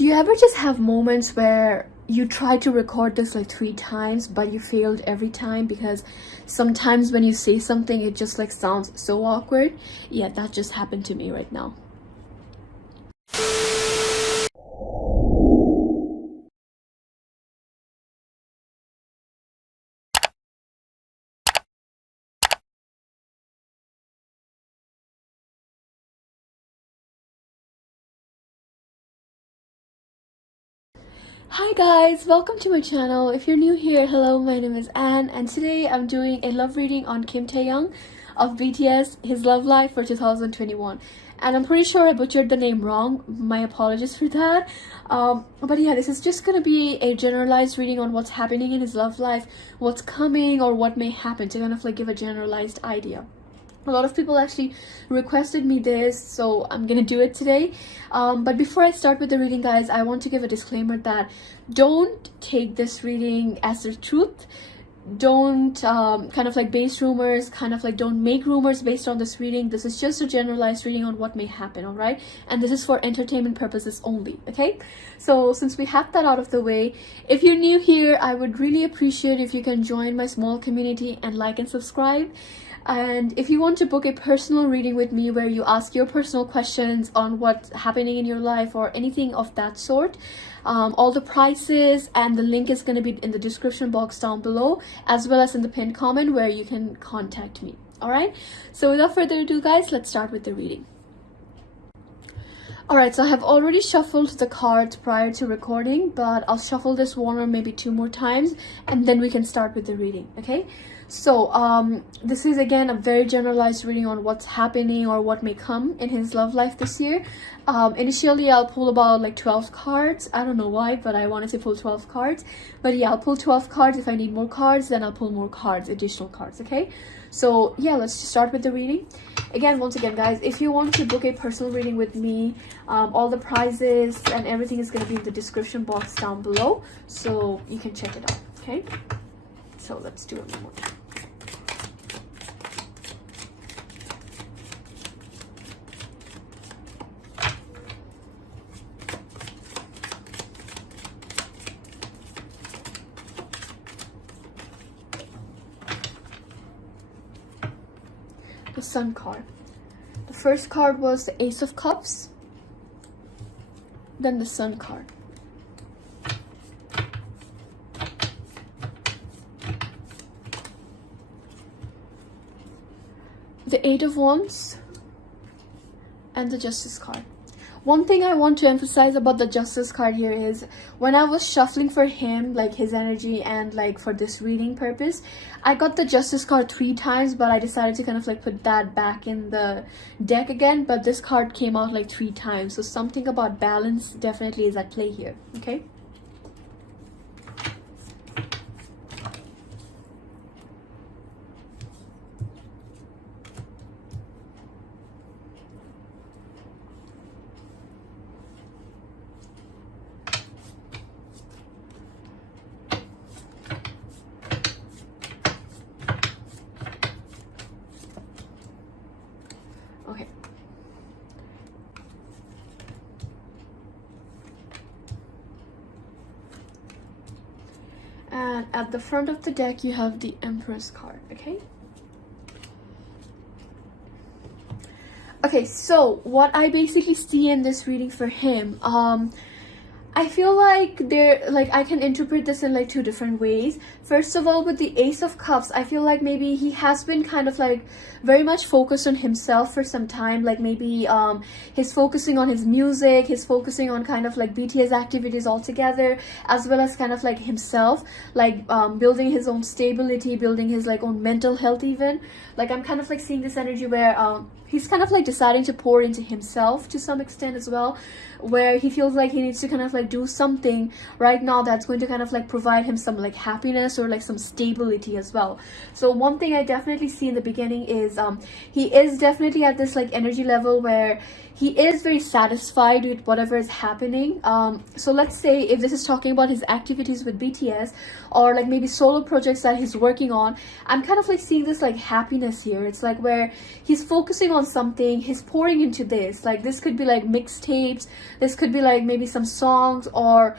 Do you ever just have moments where you try to record this like 3 times but you failed every time because sometimes when you say something it just like sounds so awkward? Yeah, that just happened to me right now. Hi guys, welcome to my channel. If you're new here, hello, my name is Anne and today I'm doing a love reading on Taehyung of BTS, his love life for 2021. And I'm pretty sure I butchered the name wrong, my apologies for that. But yeah, this is just gonna be a generalized reading on what's happening in his love life, what's coming or what may happen, to kind of like give a generalized idea. A lot of people actually requested me this, so I'm gonna do it today. But before I start with the reading, guys, I want to give a disclaimer that don't take this reading as the truth. Don't kind of like base rumors, kind of like don't make rumors based on this reading. This is just a generalized reading on what may happen, all right? And this is for entertainment purposes only, okay? So since we have that out of the way, if you're new here, I would really appreciate if you can join my small community and like and subscribe. And if you want to book a personal reading with me where you ask your personal questions on what's happening in your life or anything of that sort, all the prices and the link is going to be in the description box down below, as well as in the pinned comment where you can contact me. All right, so without further ado, guys, let's start with the reading. Alright, so I have already shuffled the cards prior to recording, but I'll shuffle this 1 or maybe 2 more times and then we can start with the reading, okay? So this is again a very generalized reading on what's happening or what may come in his love life this year. Initially I'll pull about like 12 cards. I don't know why, but I wanted to pull 12 cards. But yeah, I'll pull 12 cards. If I need more cards, then I'll pull more cards, additional cards, okay? So yeah, let's just start with the reading. Again, once again, guys, if you want to book a personal reading with me, all the prizes and everything is going to be in the description box down below, so you can check it out, okay? So let's do it one more time. The Sun card. The first card was the Ace of Cups, then the Sun card. The Eight of Wands and the Justice card. One thing I want to emphasize about the Justice card here is when I was shuffling for him, like his energy and like for this reading purpose, I got the Justice card 3 times, but I decided to kind of like put that back in the deck again. But this card came out like 3 times, so something about balance definitely is at play here, okay? Okay. And at the front of the deck, you have the Empress card, okay? Okay, so what I basically see in this reading for him, I feel like I can interpret this in like 2 different ways. First of all, with the Ace of Cups, I feel like maybe he has been kind of like very much focused on himself for some time. Like maybe he's focusing on his music, he's focusing on kind of like BTS activities altogether, as well as kind of like himself, like building his own stability, building his like own mental health even. Like I'm kind of like seeing this energy where he's kind of like deciding to pour into himself to some extent as well, where he feels like he needs to kind of like do something right now that's going to kind of like provide him some like happiness or like some stability as well. So one thing I definitely see in the beginning is he is definitely at this like energy level where he is very satisfied with whatever is happening. So let's say if this is talking about his activities with BTS, or like maybe solo projects that he's working on, I'm kind of like seeing this like happiness here. It's like where he's focusing on something, he's pouring into this. Like this could be like mixtapes, this could be like maybe some songs, or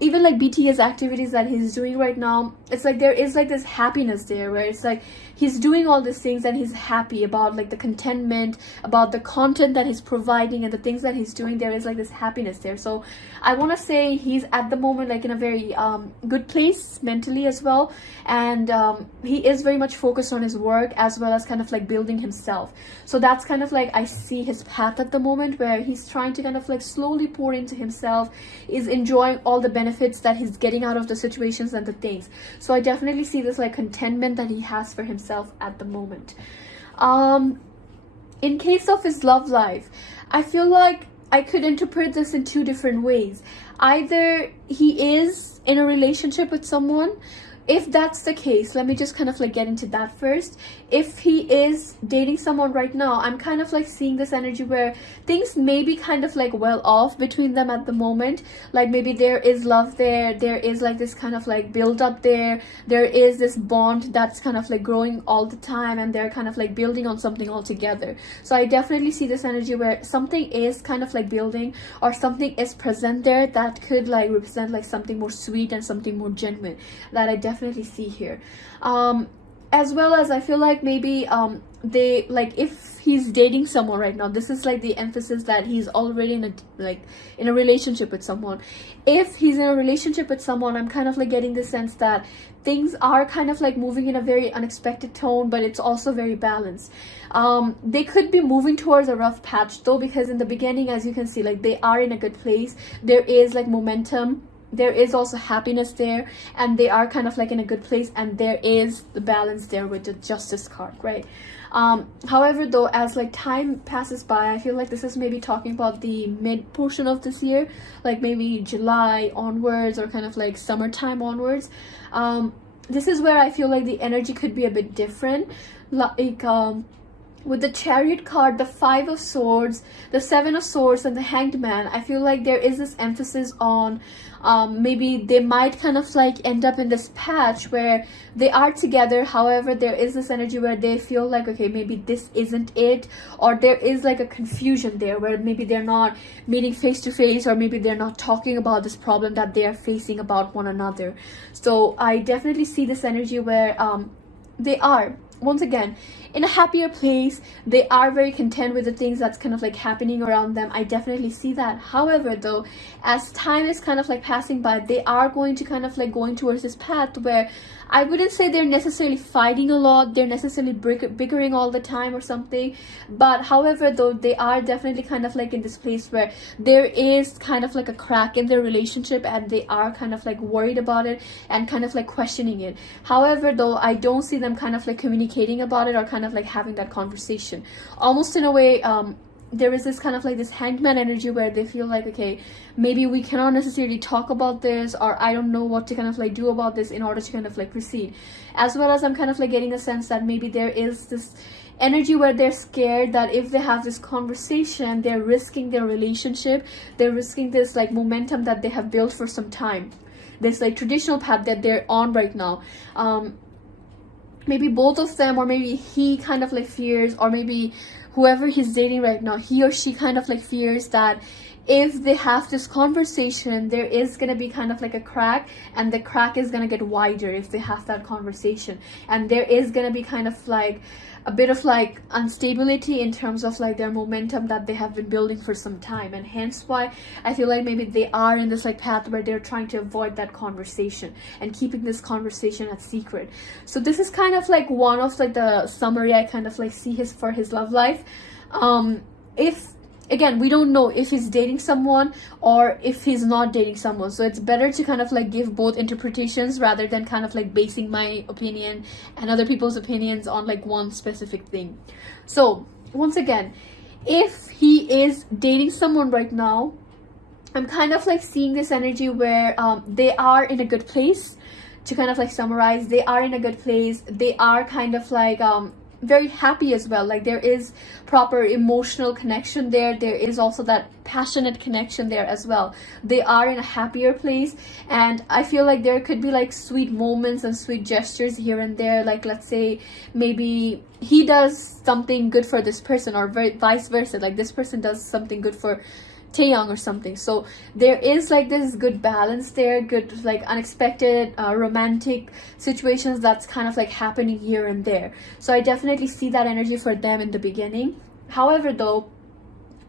even like BTS activities that he's doing right now. It's like there is like this happiness there, where it's like he's doing all these things and he's happy about like the contentment, about the content that he's providing and the things that he's doing. There is like this happiness there. So I want to say he's at the moment like in a very good place mentally as well, and he is very much focused on his work as well as kind of like building himself. So that's kind of like I see his path at the moment, where he's trying to kind of like slowly pour into himself, is enjoying all the benefits that he's getting out of the situations and the things. So I definitely see this like contentment that he has for himself at the moment. In case of his love life, I feel like I could interpret this in two different ways. Either he is in a relationship with someone. If that's the case, let me just kind of like get into that first. If he is dating someone right now, I'm kind of like seeing this energy where things may be kind of like well off between them at the moment. Like maybe there is love there, there is like this kind of like build up there, there is this bond that's kind of like growing all the time, and they're kind of like building on something all together. So I definitely see this energy where something is kind of like building, or something is present there that could like represent like something more sweet and something more genuine, that I definitely see here. As well as I feel like maybe they like, if he's dating someone right now, this is like the emphasis that he's already in a relationship with someone. If he's in a relationship with someone, I'm kind of like getting the sense that things are kind of like moving in a very unexpected tone, but it's also very balanced. They could be moving towards a rough patch though, because in the beginning, as you can see, like they are in a good place, there is like momentum, there is also happiness there, and they are kind of like in a good place, and there is the balance there with the Justice card, right? However though, as like time passes by, I feel like this is maybe talking about the mid portion of this year, like maybe July onwards, or kind of like summertime onwards. This is where I feel like the energy could be a bit different. Like with the Chariot card, the Five of Swords, the Seven of Swords, and the Hanged Man, I feel like there is this emphasis on maybe they might kind of like end up in this patch where they are together. However, there is this energy where they feel like, okay, maybe this isn't it, or there is like a confusion there where maybe they're not meeting face to face, or maybe they're not talking about this problem that they are facing about one another. So I definitely see this energy where they are, once again, in a happier place. They are very content with the things that's kind of like happening around them. I definitely see that. However though, as time is kind of like passing by, they are going to kind of like going towards this path where I wouldn't say they're necessarily fighting a lot, they're necessarily bickering all the time or something, but however though, they are definitely kind of like in this place where there is kind of like a crack in their relationship, and they are kind of like worried about it and kind of like questioning it. However though, I don't see them kind of like communicating about it, or kind of like having that conversation. Almost in a way, there is this kind of like this hangman energy where they feel like, okay, maybe we cannot necessarily talk about this, or I don't know what to kind of like do about this in order to kind of like proceed. As well as I'm kind of like getting a sense that maybe there is this energy where they're scared that if they have this conversation, they're risking their relationship, they're risking this like momentum that they have built for some time, this like traditional path that they're on right now. Maybe both of them, or maybe he kind of like fears, or maybe whoever he's dating right now, he or she kind of like fears that if they have this conversation, there is going to be kind of like a crack, and the crack is going to get wider if they have that conversation, and there is going to be kind of like a bit of like instability in terms of like their momentum that they have been building for some time. And hence why I feel like maybe they are in this like path where they're trying to avoid that conversation and keeping this conversation a secret. So this is kind of like one of like the summary I kind of like see for his love life. If again, we don't know if he's dating someone or if he's not dating someone, so it's better to kind of like give both interpretations rather than kind of like basing my opinion and other people's opinions on like one specific thing. So once again, if he is dating someone right now, I'm kind of like seeing this energy where they are in a good place. To kind of like summarize, they are in a good place. They are kind of like very happy as well. Like there is proper emotional connection there. There is also that passionate connection there as well. They are in a happier place, and I feel like there could be like sweet moments and sweet gestures here and there. Like let's say maybe he does something good for this person, or vice versa, like this person does something good for Taehyung or something. So there is like this good balance there, good like unexpected romantic situations that's kind of like happening here and there. So I definitely see that energy for them in the beginning. However though,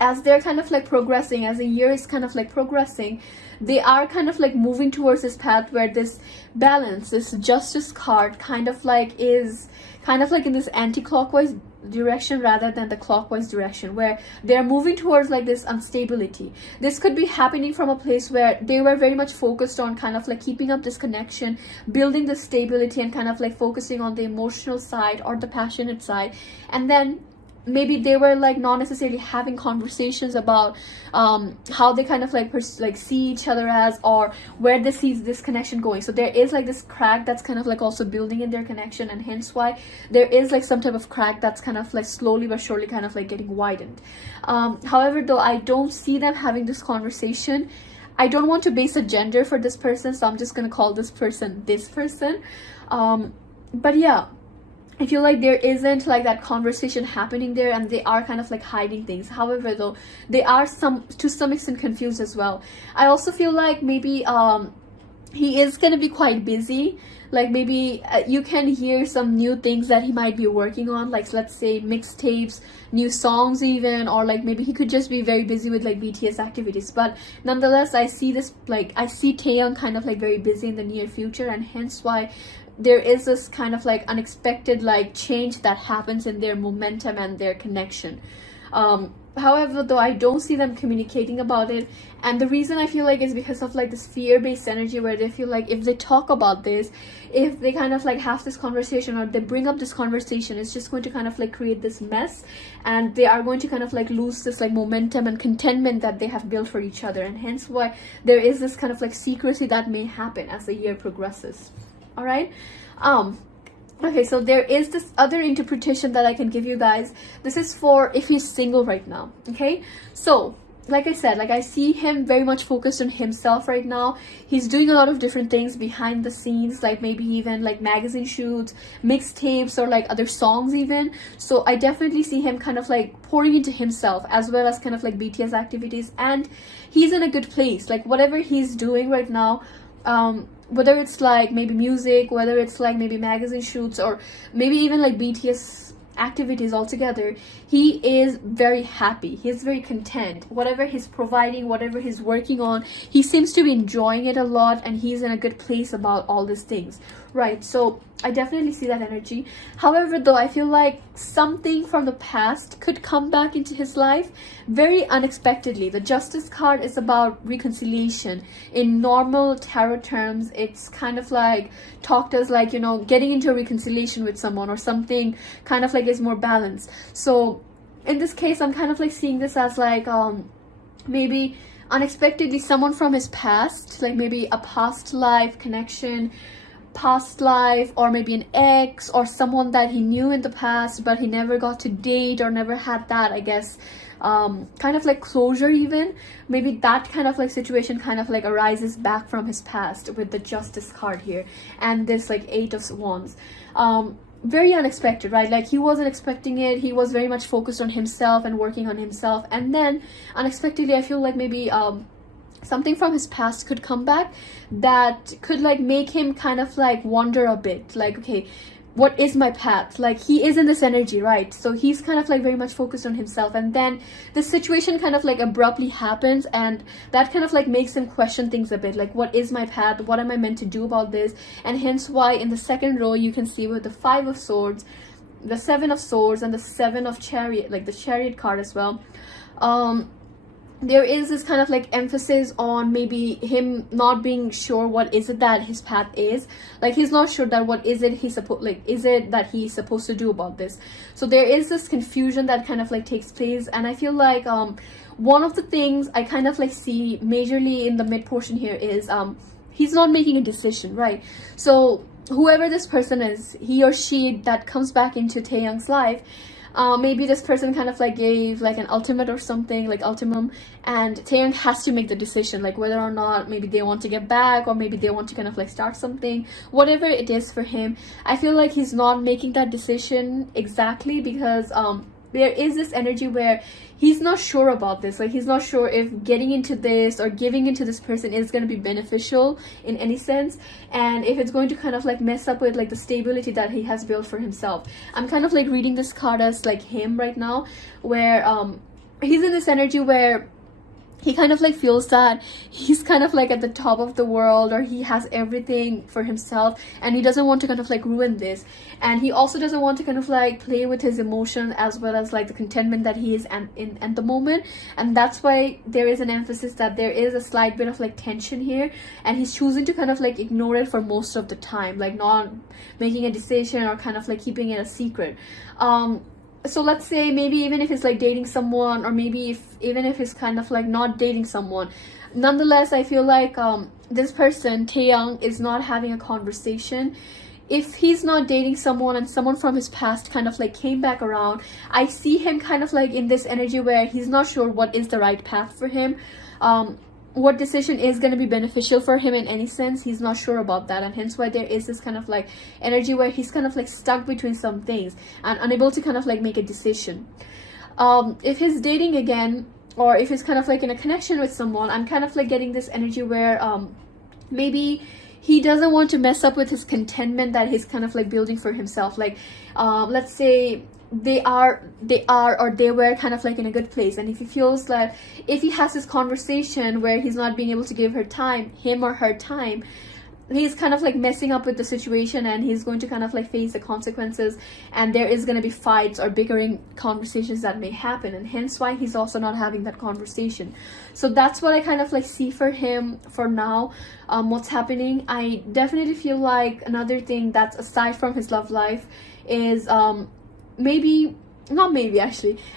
as they're kind of like progressing, as the year is kind of like progressing, they are kind of like moving towards this path where this balance, this justice card kind of like is kind of like in this anti-clockwise direction rather than the clockwise direction, where they're moving towards like this instability. This could be happening from a place where they were very much focused on kind of like keeping up this connection, building the stability, and kind of like focusing on the emotional side or the passionate side, and then maybe they were like not necessarily having conversations about how they kind of like see each other as, or where they see this connection going. So there is like this crack that's kind of like also building in their connection, and hence why there is like some type of crack that's kind of like slowly but surely kind of like getting widened. However though, I don't see them having this conversation. I don't want to base a gender for this person, so I'm just gonna call this person this person. But yeah, I feel like there isn't like that conversation happening there, and they are kind of like hiding things. However though, they are to some extent confused as well. I also feel like maybe he is gonna be quite busy. Like maybe you can hear some new things that he might be working on, like let's say mixtapes, new songs even, or like maybe he could just be very busy with like BTS activities. But nonetheless, I see this, like I see Taehyung kind of like very busy in the near future, and hence why there is this kind of like unexpected like change that happens in their momentum and their connection. However though, I don't see them communicating about it, and the reason I feel like is because of like this fear-based energy, where they feel like if they talk about this, if they kind of like have this conversation, or they bring up this conversation, it's just going to kind of like create this mess, and they are going to kind of like lose this like momentum and contentment that they have built for each other, and hence why there is this kind of like secrecy that may happen as the year progresses. All right. Okay, so there is this other interpretation that I can give you guys. This is for if he's single right now. Okay, so like I said, like I see him very much focused on himself right now. He's doing a lot of different things behind the scenes, like maybe even like magazine shoots, mixtapes, or like other songs even. So I definitely see him kind of like pouring into himself, as well as kind of like BTS activities, and he's in a good place. Like whatever he's doing right now, whether it's like maybe music, whether it's like maybe magazine shoots, or maybe even like BTS activities altogether, he is very happy, he's very content. Whatever he's providing, whatever he's working on, he seems to be enjoying it a lot, and he's in a good place about all these things, right? So I definitely see that energy. However though, I feel like something from the past could come back into his life very unexpectedly. The Justice card is about reconciliation. In normal tarot terms, it's kind of like talked as like, you know, getting into a reconciliation with someone, or something kind of like is more balanced. So in this case, I'm kind of like seeing this as like maybe unexpectedly someone from his past, like maybe a past life connection, past life, or maybe an ex, or someone that he knew in the past but he never got to date, or never had that, I guess, kind of like closure even. Maybe that kind of like situation kind of like arises back from his past with the Justice card here, and this like 8 of Wands. Very unexpected, right? Like he wasn't expecting it. He was very much focused on himself and working on himself, and then unexpectedly, I feel like maybe something from his past could come back that could like make him kind of like wonder a bit, like, okay, what is my path? Like he is in this energy, right? So he's kind of like very much focused on himself, and then the situation kind of like abruptly happens, and that kind of like makes him question things a bit, like what is my path, what am I meant to do about this? And hence why in the second row you can see with the 5 of Swords, the 7 of Swords, and the 7 of Chariot, like the Chariot card as well, there is this kind of like emphasis on maybe him not being sure what is it that his path is. Like he's not sure that what is it he's supposed, like is it that he's supposed to do about this. So there is this confusion that kind of like takes place, and I feel like one of the things I kind of like see majorly in the mid portion here is he's not making a decision, right? So whoever this person is, he or she that comes back into Taehyung's life, maybe this person kind of like gave like an ultimate or something, like ultimum, and Taehyung has to make the decision, like whether or not maybe they want to get back, or maybe they want to kind of like start something, whatever it is for him. I feel like he's not making that decision exactly because there is this energy where he's not sure about this. Like, he's not sure if getting into this or giving into this person is going to be beneficial in any sense, and if it's going to kind of like mess up with like the stability that he has built for himself. I'm kind of like reading this card as like him right now, where he's in this energy where he kind of like feels that he's kind of like at the top of the world, or he has everything for himself, and he doesn't want to kind of like ruin this. And he also doesn't want to kind of like play with his emotion, as well as like the contentment that he is in at the moment. And that's why there is an emphasis that there is a slight bit of like tension here, and he's choosing to kind of like ignore it for most of the time, like not making a decision or kind of like keeping it a secret. So let's say maybe even if he's like dating someone, or maybe even if he's kind of like not dating someone, nonetheless I feel like this person, Taehyung, is not having a conversation. If he's not dating someone and someone from his past kind of like came back around, I see him kind of like in this energy where he's not sure what is the right path for him, what decision is going to be beneficial for him in any sense. He's not sure about that, and hence why there is this kind of like energy where he's kind of like stuck between some things and unable to kind of like make a decision. If he's dating again, or if he's kind of like in a connection with someone, I'm kind of like getting this energy where maybe he doesn't want to mess up with his contentment that he's kind of like building for himself. Like let's say they were kind of like in a good place, and if he feels that if he has this conversation where he's not being able to give him or her time, he's kind of like messing up with the situation, and he's going to kind of like face the consequences, and there is going to be fights or bickering conversations that may happen, and hence why he's also not having that conversation. So that's what I kind of like see for him for now. What's happening, I definitely feel like another thing that's aside from his love life is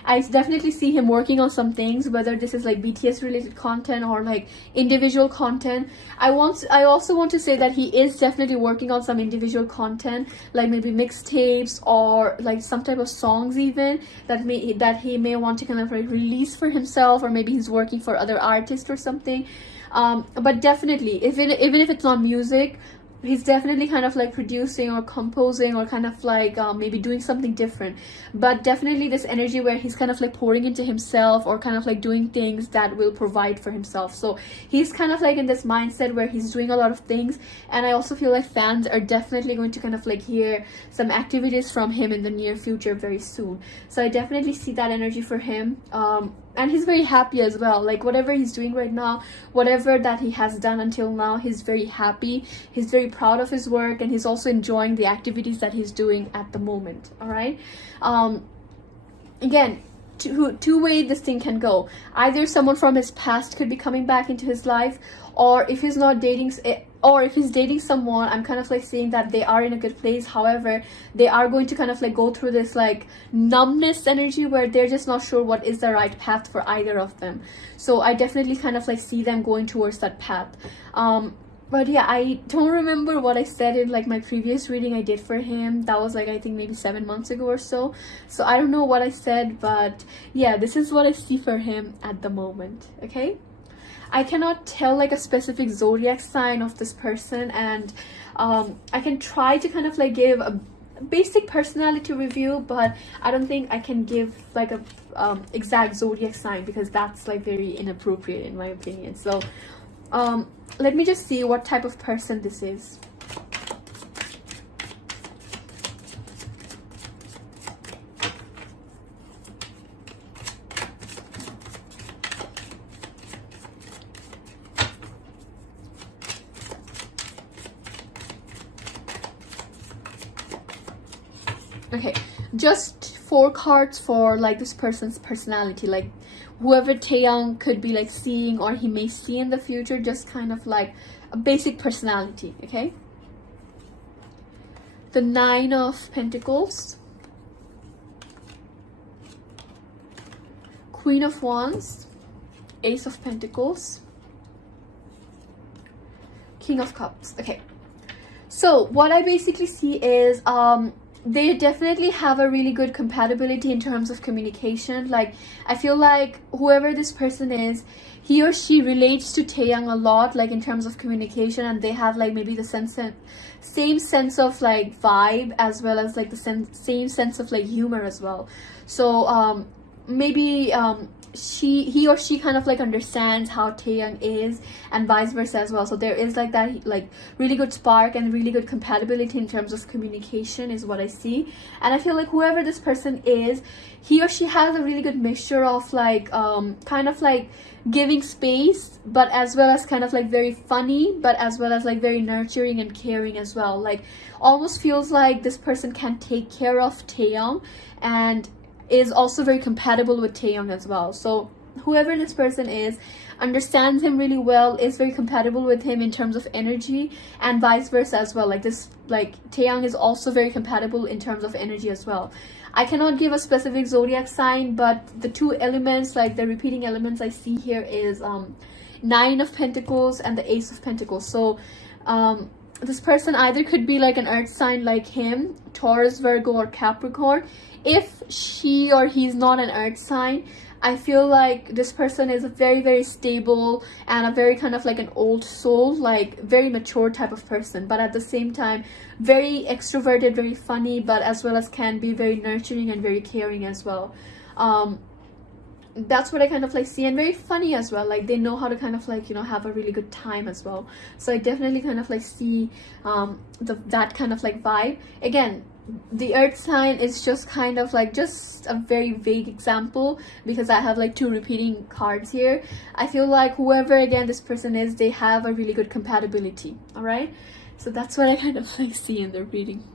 I definitely see him working on some things, whether this is like BTS related content or like individual content. I also want to say that he is definitely working on some individual content, like maybe mixtapes or like some type of songs even that he may want to kind of like release for himself, or maybe he's working for other artists or something. But definitely, even if it's not music, he's definitely kind of like producing or composing, or kind of like maybe doing something different. But definitely this energy where he's kind of like pouring into himself, or kind of like doing things that will provide for himself. So he's kind of like in this mindset where he's doing a lot of things, and I also feel like fans are definitely going to kind of like hear some activities from him in the near future very soon. So I definitely see that energy for him. And he's very happy as well. Like whatever he's doing right now, whatever that he has done until now, he's very happy, he's very proud of his work, and he's also enjoying the activities that he's doing at the moment. All right, again, two ways this thing can go. Either someone from his past could be coming back into his life, or if he's not dating, or if he's dating someone, I'm kind of like seeing that they are in a good place. However, they are going to kind of like go through this like numbness energy where they're just not sure what is the right path for either of them. So I definitely kind of like see them going towards that path. But yeah, I don't remember what I said in like my previous reading I did for him. That was like, I think maybe 7 months ago or so. So I don't know what I said, but yeah, this is what I see for him at the moment. Okay, I cannot tell like a specific zodiac sign of this person, and I can try to kind of like give a basic personality review, but I don't think I can give like a exact zodiac sign, because that's like very inappropriate in my opinion. So let me just see what type of person this is. Okay, just 4 cards for like this person's personality, like whoever Taehyung could be like seeing, or he may see in the future, just kind of like a basic personality. Okay, the 9 of Pentacles, Queen of Wands, Ace of Pentacles, King of Cups. Okay, So what I basically see is they definitely have a really good compatibility in terms of communication. Like, I feel like whoever this person is, he or she relates to Taehyung a lot, like in terms of communication, and they have like maybe the same sense of like vibe, as well as like the same sense of like humor as well. So maybe he or she kind of like understands how Taehyung is, and vice versa as well. So there is like that like really good spark and really good compatibility in terms of communication is what I see. And I feel like whoever this person is, he or she has a really good mixture of like kind of like giving space, but as well as kind of like very funny, but as well as like very nurturing and caring as well. Like, almost feels like this person can take care of Taehyung and is also very compatible with Taehyung as well. So whoever this person is understands him really well, is very compatible with him in terms of energy, and vice versa as well. Like this, like Taehyung is also very compatible in terms of energy as well. I cannot give a specific zodiac sign, but the two elements, like the repeating elements I see here is Nine of Pentacles and the Ace of Pentacles. So this person either could be like an earth sign like him, Taurus, Virgo, or Capricorn. If she or he's not an earth sign, I feel like this person is a very, very stable and a very kind of like an old soul, like very mature type of person, but at the same time very extroverted, very funny, but as well as can be very nurturing and very caring as well. That's what I kind of like see, and very funny as well. Like, they know how to kind of like, you know, have a really good time as well. So I definitely kind of like see that kind of like vibe. Again, the earth sign is just kind of like just a very vague example because I have like two repeating cards here. I feel like whoever again this person is, they have a really good compatibility. All right, so that's what I kind of like see in their reading.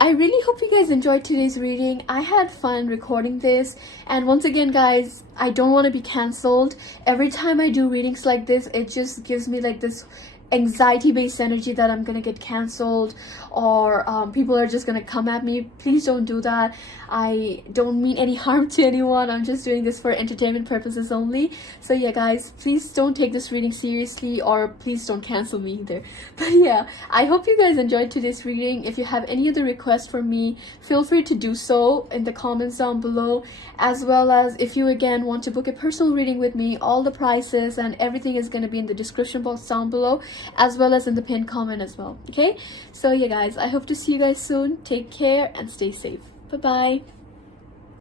I really hope you guys enjoyed today's reading. I had fun recording this, and once again guys, I don't want to be cancelled. Every time I do readings like this, it just gives me like this anxiety based energy that I'm gonna get cancelled, or people are just gonna come at me. Please don't do that. I don't mean any harm to anyone. I'm just doing this for entertainment purposes only. So yeah guys, please don't take this reading seriously, or please don't cancel me either. But yeah, I hope you guys enjoyed today's reading. If you have any other requests from me, feel free to do so in the comments down below, as well as if you again want to book a personal reading with me, all the prices and everything is going to be in the description box down below, as well as in the pinned comment as well. Okay, so yeah guys, I hope to see you guys soon. Take care and stay safe. Bye bye.